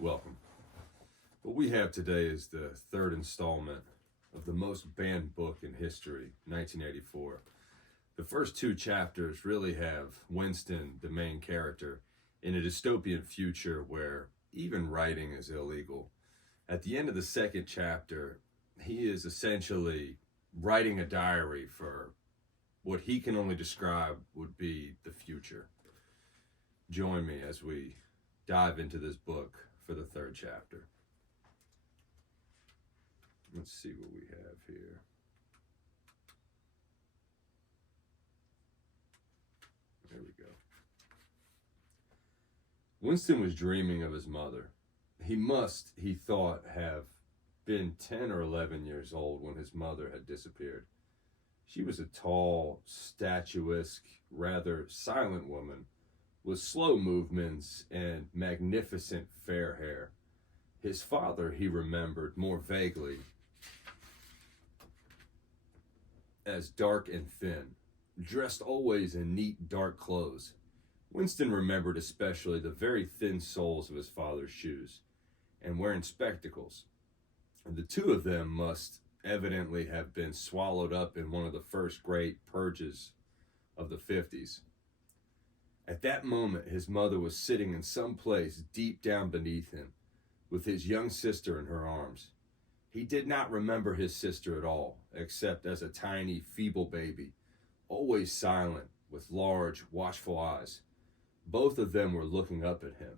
Welcome. What we have today is the third installment of the most banned book in history, 1984. The first two chapters really have Winston, the main character, in a dystopian future where even writing is illegal. At the end of the second chapter, he is essentially writing a diary for what he can only describe would be the future. Join me as we dive into this book for the third chapter. Let's see what we have here. There we go. Winston was dreaming of his mother. He must, he thought, have been 10 or 11 years old when his mother had disappeared. She was a tall, statuesque, rather silent woman with slow movements and magnificent fair hair. His father, he remembered more vaguely as dark and thin, dressed always in neat dark clothes. Winston remembered especially the very thin soles of his father's shoes, and wearing spectacles. The two of them must evidently have been swallowed up in one of the first great purges of the 50s. At that moment, his mother was sitting in some place deep down beneath him, with his young sister in her arms. He did not remember his sister at all, except as a tiny, feeble baby, always silent, with large, watchful eyes. Both of them were looking up at him.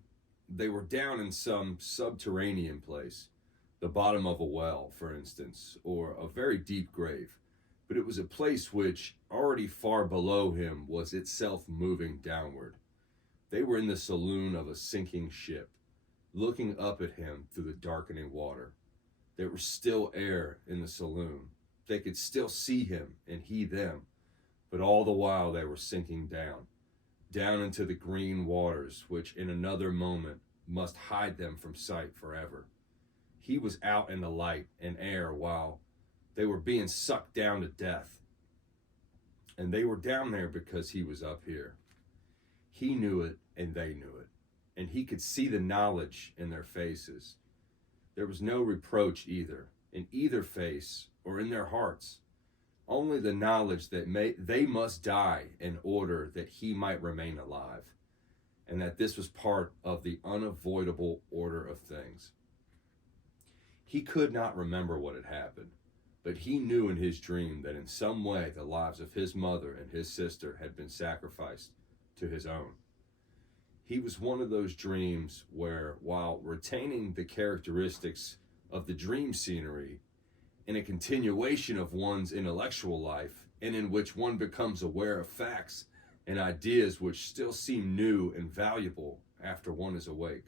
They were down in some subterranean place, the bottom of a well, for instance, or a very deep grave. But it was a place which, already far below him, was itself moving downward. They were in the saloon of a sinking ship, looking up at him through the darkening water. There was still air in the saloon. They could still see him and he them, but all the while they were sinking down into the green waters, which in another moment must hide them from sight forever. He was out in the light and air while they were being sucked down to death. And they were down there because he was up here. He knew it and they knew it. And he could see the knowledge in their faces. There was no reproach either, in either face or in their hearts. Only the knowledge that they must die in order that he might remain alive. And that this was part of the unavoidable order of things. He could not remember what had happened. But he knew in his dream that in some way the lives of his mother and his sister had been sacrificed to his own. He was one of those dreams where, while retaining the characteristics of the dream scenery in a continuation of one's intellectual life, and in which one becomes aware of facts and ideas which still seem new and valuable after one is awake.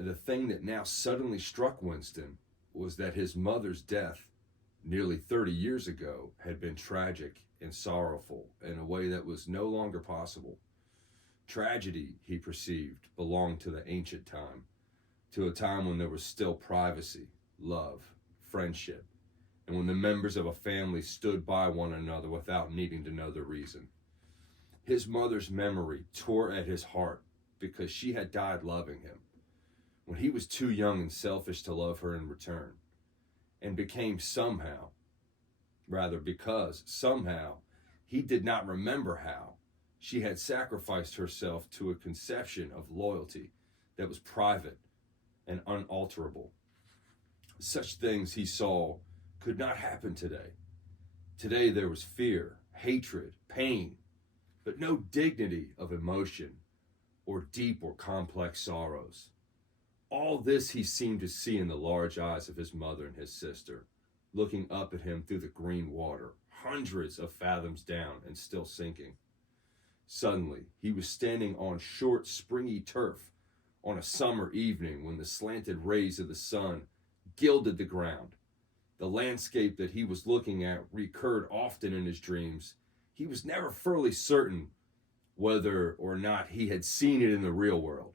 The thing that now suddenly struck Winston was that his mother's death nearly 30 years ago had been tragic and sorrowful in a way that was no longer possible. Tragedy, he perceived, belonged to the ancient time, to a time when there was still privacy, love, friendship, and when the members of a family stood by one another without needing to know the reason. His mother's memory tore at his heart because she had died loving him, when he was too young and selfish to love her in return, and because somehow he did not remember how she had sacrificed herself to a conception of loyalty that was private and unalterable. Such things, he saw, could not happen today. Today there was fear, hatred, pain, but no dignity of emotion or deep or complex sorrows. All this he seemed to see in the large eyes of his mother and his sister, looking up at him through the green water, hundreds of fathoms down and still sinking. Suddenly, he was standing on short, springy turf on a summer evening when the slanted rays of the sun gilded the ground. The landscape that he was looking at recurred often in his dreams. He was never fully certain whether or not he had seen it in the real world.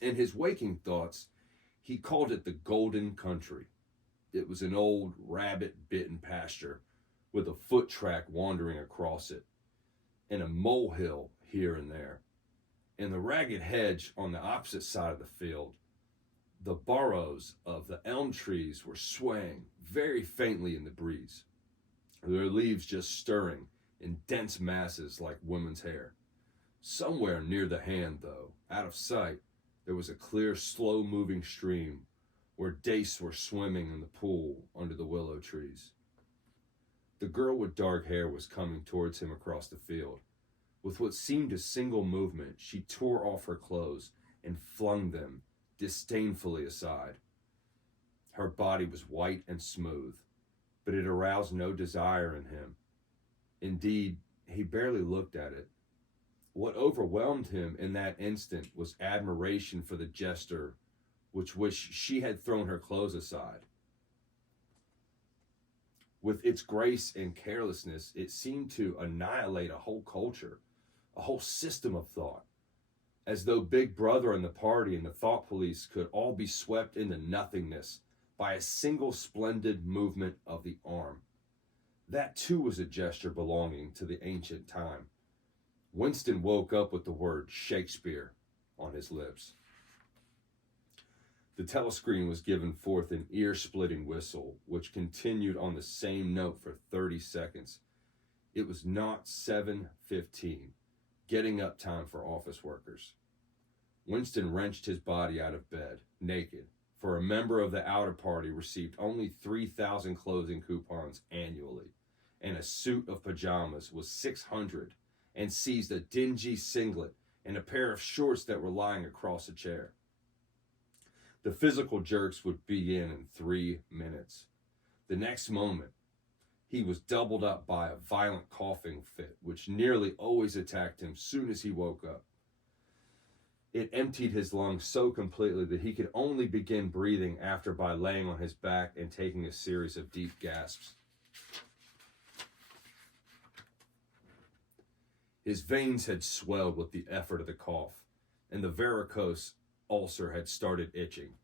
In his waking thoughts, he called it the Golden Country. It was an old rabbit-bitten pasture with a foot track wandering across it, and a molehill here and there. In the ragged hedge on the opposite side of the field, the burrows of the elm trees were swaying very faintly in the breeze, their leaves just stirring in dense masses like women's hair. Somewhere near the hand, though, out of sight, there was a clear, slow-moving stream where dace were swimming in the pool under the willow trees. The girl with dark hair was coming towards him across the field. With what seemed a single movement, she tore off her clothes and flung them disdainfully aside. Her body was white and smooth, but it aroused no desire in him. Indeed, he barely looked at it. What overwhelmed him in that instant was admiration for the gesture with which she had thrown her clothes aside. With its grace and carelessness, it seemed to annihilate a whole culture, a whole system of thought, as though Big Brother and the party and the thought police could all be swept into nothingness by a single splendid movement of the arm. That too was a gesture belonging to the ancient time. Winston woke up with the word Shakespeare on his lips. The telescreen was given forth an ear-splitting whistle, which continued on the same note for 30 seconds. It was not 7:15, getting up time for office workers. Winston wrenched his body out of bed, naked, for a member of the outer party received only 3,000 clothing coupons annually, and a suit of pajamas was 600, and seized a dingy singlet and a pair of shorts that were lying across a chair. The physical jerks would begin in 3 minutes. The next moment, he was doubled up by a violent coughing fit, which nearly always attacked him soon as he woke up. It emptied his lungs so completely that he could only begin breathing after by laying on his back and taking a series of deep gasps. His veins had swelled with the effort of the cough, and the varicose ulcer had started itching.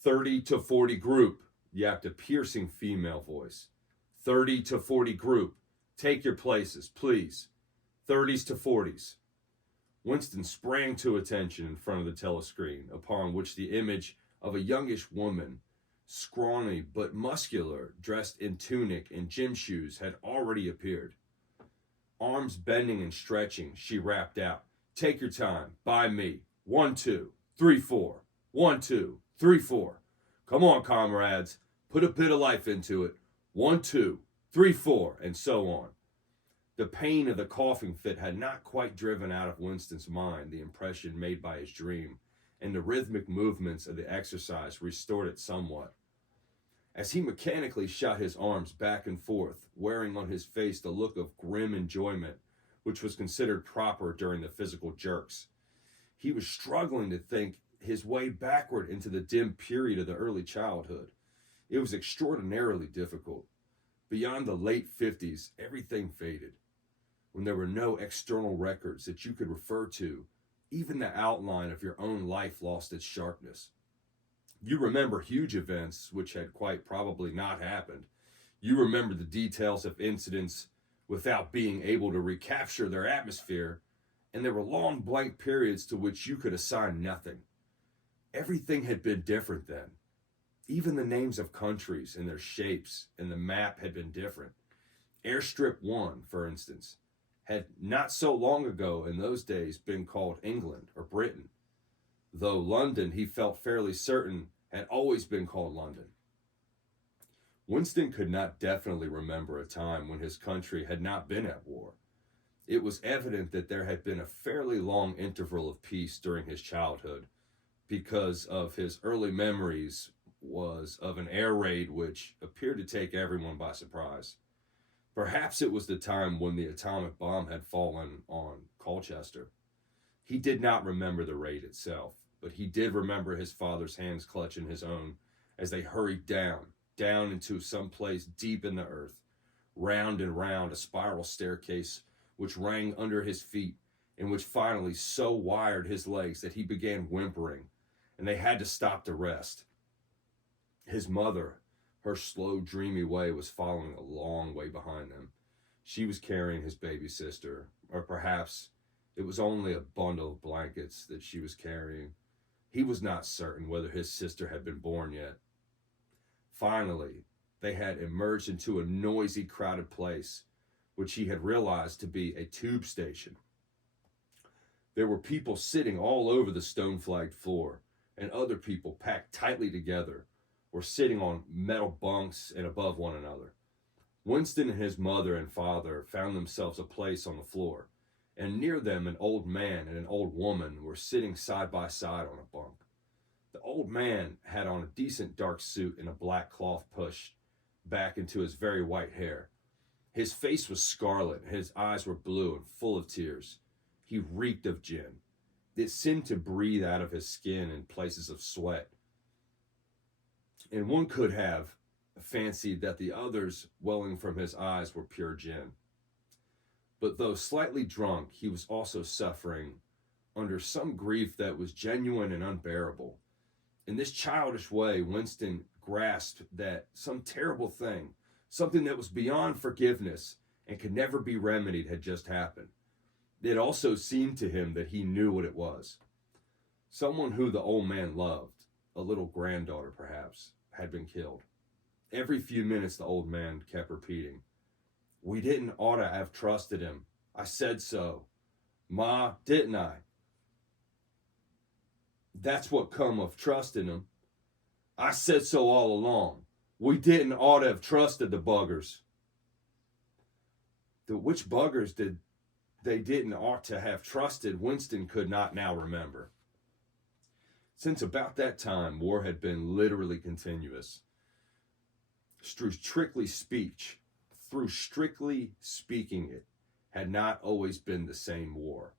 30 to 40 group, yapped a piercing female voice. 30 to 40 group, take your places, please. 30s to 40s. Winston sprang to attention in front of the telescreen, upon which the image of a youngish woman, scrawny but muscular, dressed in tunic and gym shoes, had already appeared. Arms bending and stretching, she rapped out, "Take your time, by me. 1, 2, 3, 4. 1, 2, 3, 4. Come on, comrades. Put a bit of life into it. 1, 2, 3, 4, and so on." The pain of the coughing fit had not quite driven out of Winston's mind the impression made by his dream, and the rhythmic movements of the exercise restored it somewhat. As he mechanically shot his arms back and forth, wearing on his face the look of grim enjoyment which was considered proper during the physical jerks, he was struggling to think his way backward into the dim period of the early childhood. It was extraordinarily difficult. Beyond the late 50s, everything faded. When there were no external records that you could refer to, even the outline of your own life lost its sharpness. You remember huge events which had quite probably not happened. You remember the details of incidents without being able to recapture their atmosphere, and there were long blank periods to which you could assign nothing. Everything had been different then. Even the names of countries and their shapes and the map had been different. Airstrip 1, for instance, had not so long ago in those days been called England or Britain, though London, he felt fairly certain, had always been called London. Winston could not definitely remember a time when his country had not been at war. It was evident that there had been a fairly long interval of peace during his childhood, because of his early memories was of an air raid which appeared to take everyone by surprise. Perhaps it was the time when the atomic bomb had fallen on Colchester. He did not remember the raid itself, but he did remember his father's hands clutching his own as they hurried down into some place deep in the earth, round and round a spiral staircase which rang under his feet and which finally so wired his legs that he began whimpering, and they had to stop to rest. His mother, her slow, dreamy way, was following a long way behind them. She was carrying his baby sister, or perhaps It was only a bundle of blankets that she was carrying. He was not certain whether his sister had been born yet. Finally, they had emerged into a noisy, crowded place, which he had realized to be a tube station. There were people sitting all over the stone-flagged floor, and other people packed tightly together were sitting on metal bunks and above one another. Winston and his mother and father found themselves a place on the floor, and near them an old man and an old woman were sitting side by side on a bunk. The old man had on a decent dark suit and a black cloth pushed back into his very white hair. His face was scarlet, and his eyes were blue and full of tears. He reeked of gin. It seemed to breathe out of his skin in places of sweat. And one could have fancied that the others welling from his eyes were pure gin. But though slightly drunk, he was also suffering under some grief that was genuine and unbearable. In this childish way, Winston grasped that some terrible thing, something that was beyond forgiveness and could never be remedied, had just happened. It also seemed to him that he knew what it was. Someone who the old man loved, a little granddaughter perhaps, had been killed. Every few minutes the old man kept repeating, "We didn't ought to have trusted him. I said so. Ma, didn't I? That's what come of trusting him. I said so all along. We didn't ought to have trusted the buggers." Which buggers they didn't ought to have trusted, Winston could not now remember. Since about that time, war had been literally continuous. Through strictly speaking it, had not always been the same war.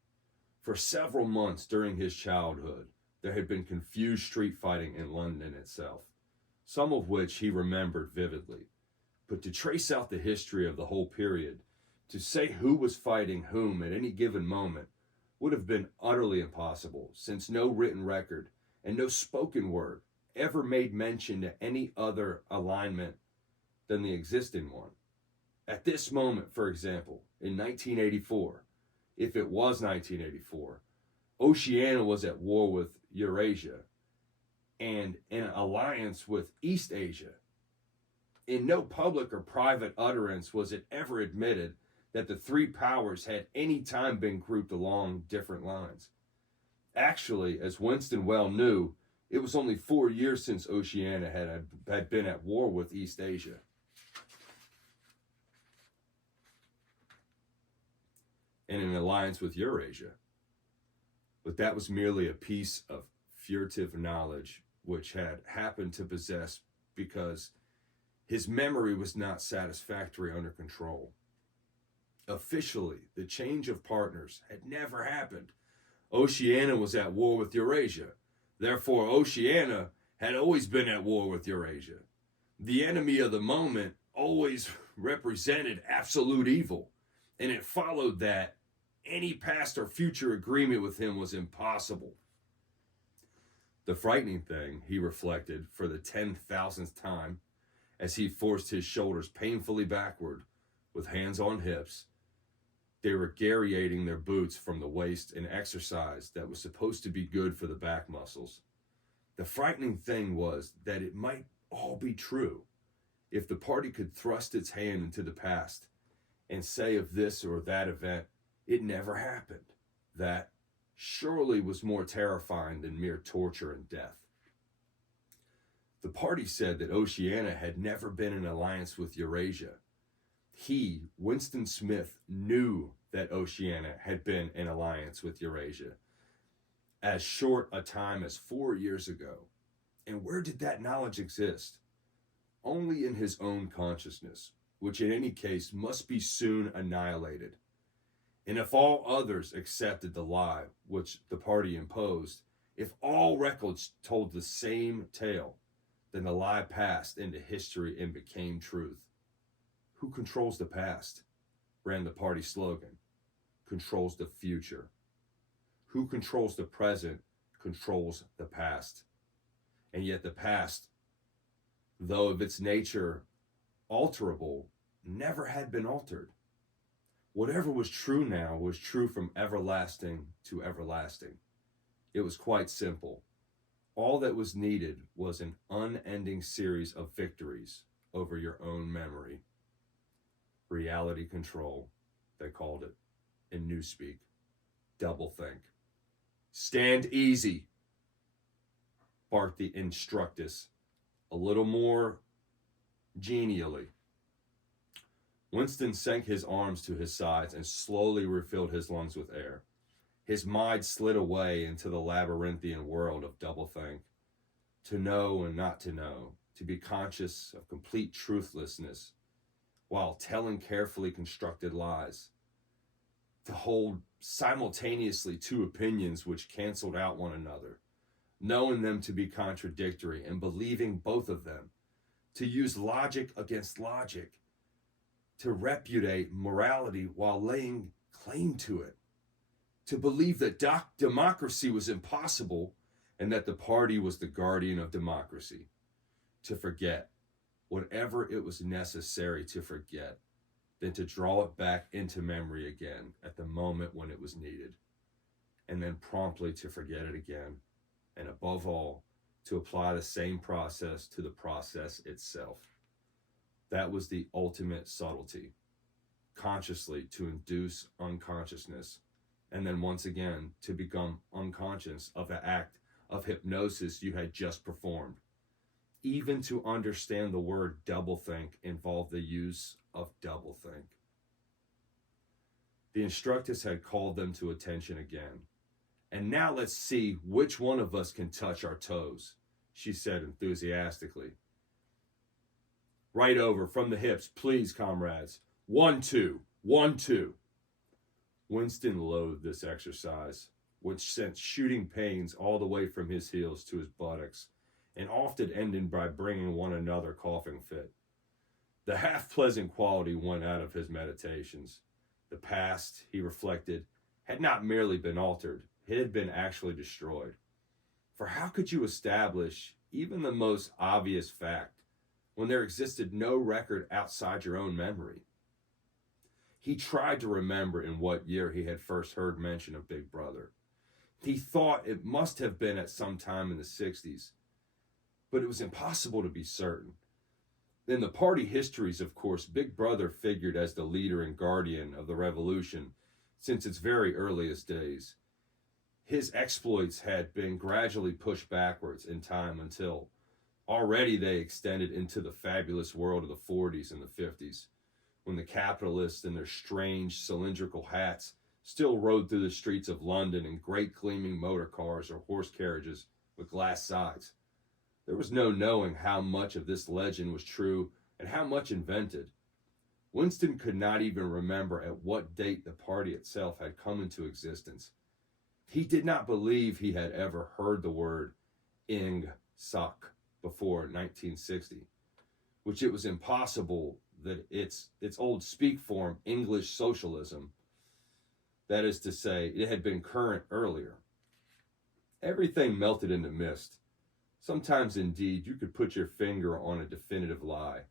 For several months during his childhood, there had been confused street fighting in London itself, some of which he remembered vividly. But to trace out the history of the whole period, to say who was fighting whom at any given moment, would have been utterly impossible, since no written record and no spoken word ever made mention to any other alignment than the existing one. At this moment, for example, in 1984, if it was 1984, Oceania was at war with Eurasia and in alliance with East Asia. In no public or private utterance was it ever admitted that the three powers had any time been grouped along different lines. Actually, as Winston well knew, it was only 4 years since Oceania had been at war with East Asia. And in alliance with Eurasia. But that was merely a piece of furtive knowledge which had happened to possess because his memory was not satisfactory under control. Officially, the change of partners had never happened. Oceania was at war with Eurasia. Therefore, Oceania had always been at war with Eurasia. The enemy of the moment always represented absolute evil, and it followed that any past or future agreement with him was impossible. The frightening thing, he reflected for the 10,000th time, as he forced his shoulders painfully backward with hands on hips. They were gyrating their boots from the waist, an exercise that was supposed to be good for the back muscles. The frightening thing was that it might all be true if the party could thrust its hand into the past and say of this or that event, it never happened. That surely was more terrifying than mere torture and death. The party said that Oceania had never been in alliance with Eurasia. He, Winston Smith, knew that Oceania had been in alliance with Eurasia as short a time as 4 years ago. And where did that knowledge exist? Only in his own consciousness, which in any case must be soon annihilated. And if all others accepted the lie which the party imposed, if all records told the same tale, then the lie passed into history and became truth. Who controls the past? Ran the party slogan. Controls the future. Who controls the present controls the past. And yet the past, though of its nature alterable, never had been altered. Whatever was true now was true from everlasting to everlasting. It was quite simple. All that was needed was an unending series of victories over your own memory. Reality control, they called it in Newspeak. Doublethink. Stand easy, barked the instructus, a little more genially. Winston sank his arms to his sides and slowly refilled his lungs with air. His mind slid away into the labyrinthian world of doublethink. To know and not to know, to be conscious of complete truthlessness while telling carefully constructed lies. To hold simultaneously two opinions which canceled out one another, knowing them to be contradictory and believing both of them. To use logic against logic. To repudiate morality while laying claim to it. To believe that democracy was impossible and that the party was the guardian of democracy. To forget whatever it was necessary to forget, then to draw it back into memory again at the moment when it was needed, and then promptly to forget it again, and above all, to apply the same process to the process itself. That was the ultimate subtlety, consciously to induce unconsciousness, and then once again to become unconscious of the act of hypnosis you had just performed. Even to understand the word doublethink involved the use of doublethink. The instructress had called them to attention again. And now let's see which one of us can touch our toes, she said enthusiastically. Right over, from the hips, please, comrades. 1, 2, 1, 2. Winston loathed this exercise, which sent shooting pains all the way from his heels to his buttocks, and often ended by bringing one another coughing fit. The half-pleasant quality went out of his meditations. The past, he reflected, had not merely been altered, it had been actually destroyed. For how could you establish even the most obvious fact when there existed no record outside your own memory? He tried to remember in what year he had first heard mention of Big Brother. He thought it must have been at some time in the 60s, but it was impossible to be certain. In the party histories, of course, Big Brother figured as the leader and guardian of the revolution since its very earliest days. His exploits had been gradually pushed backwards in time until already they extended into the fabulous world of the 40s and the 50s, when the capitalists in their strange cylindrical hats still rode through the streets of London in great gleaming motor cars or horse carriages with glass sides. There was no knowing how much of this legend was true and how much invented. Winston could not even remember at what date the party itself had come into existence. He did not believe he had ever heard the word Ing Sak before 1960, which it was impossible that its old speak form, English socialism, that is to say, it had been current earlier. Everything melted into mist. Sometimes, indeed, you could put your finger on a definitive lie.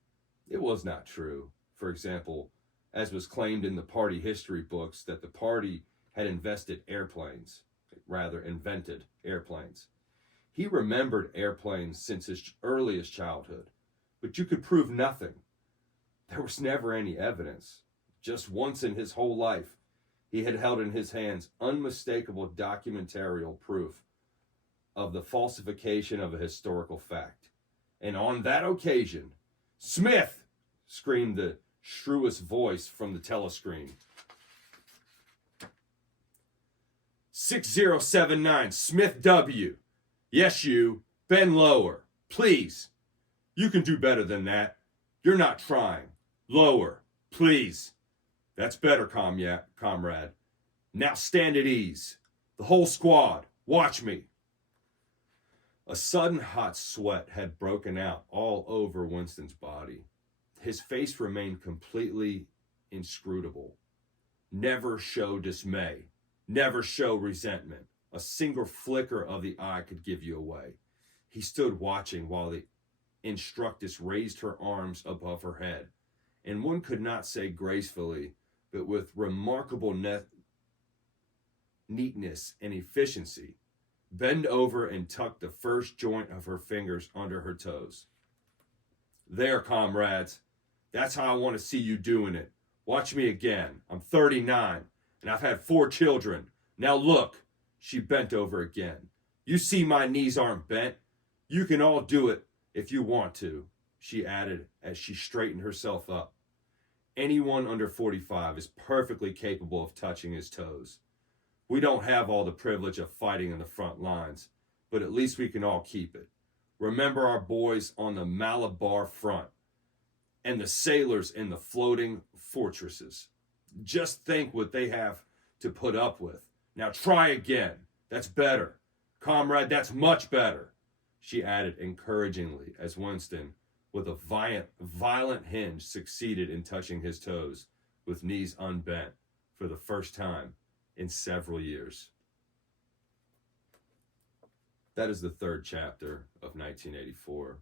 It was not true. For example, as was claimed in the party history books, that the party had invented airplanes. He remembered airplanes since his earliest childhood, but you could prove nothing. There was never any evidence. Just once in his whole life, he had held in his hands unmistakable documentarial proof of the falsification of a historical fact. And on that occasion, Smith! Screamed the shrewest voice from the telescreen. 6079, Smith W. Yes, you. Bend lower. Please. You can do better than that. You're not trying. Lower. Please. That's better, comrade. Now stand at ease. The whole squad. Watch me. A sudden hot sweat had broken out all over Winston's body. His face remained completely inscrutable. Never show dismay. Never show resentment. A single flicker of the eye could give you away. He stood watching while the instructress raised her arms above her head, and one could not say gracefully, but with remarkable neatness and efficiency, bend over and tuck the first joint of her fingers under her toes. There, comrades. That's how I want to see you doing it. Watch me again. I'm 39, and I've had 4 children. Now look. She bent over again. You see my knees aren't bent. You can all do it if you want to, she added as she straightened herself up. Anyone under 45 is perfectly capable of touching his toes. We don't have all the privilege of fighting in the front lines, but at least we can all keep it. Remember our boys on the Malabar front and the sailors in the floating fortresses. Just think what they have to put up with. Now try again. That's better. Comrade, that's much better, she added encouragingly as Winston, with a violent hinge, succeeded in touching his toes with knees unbent for the first time in several years. That is the 3rd chapter of 1984.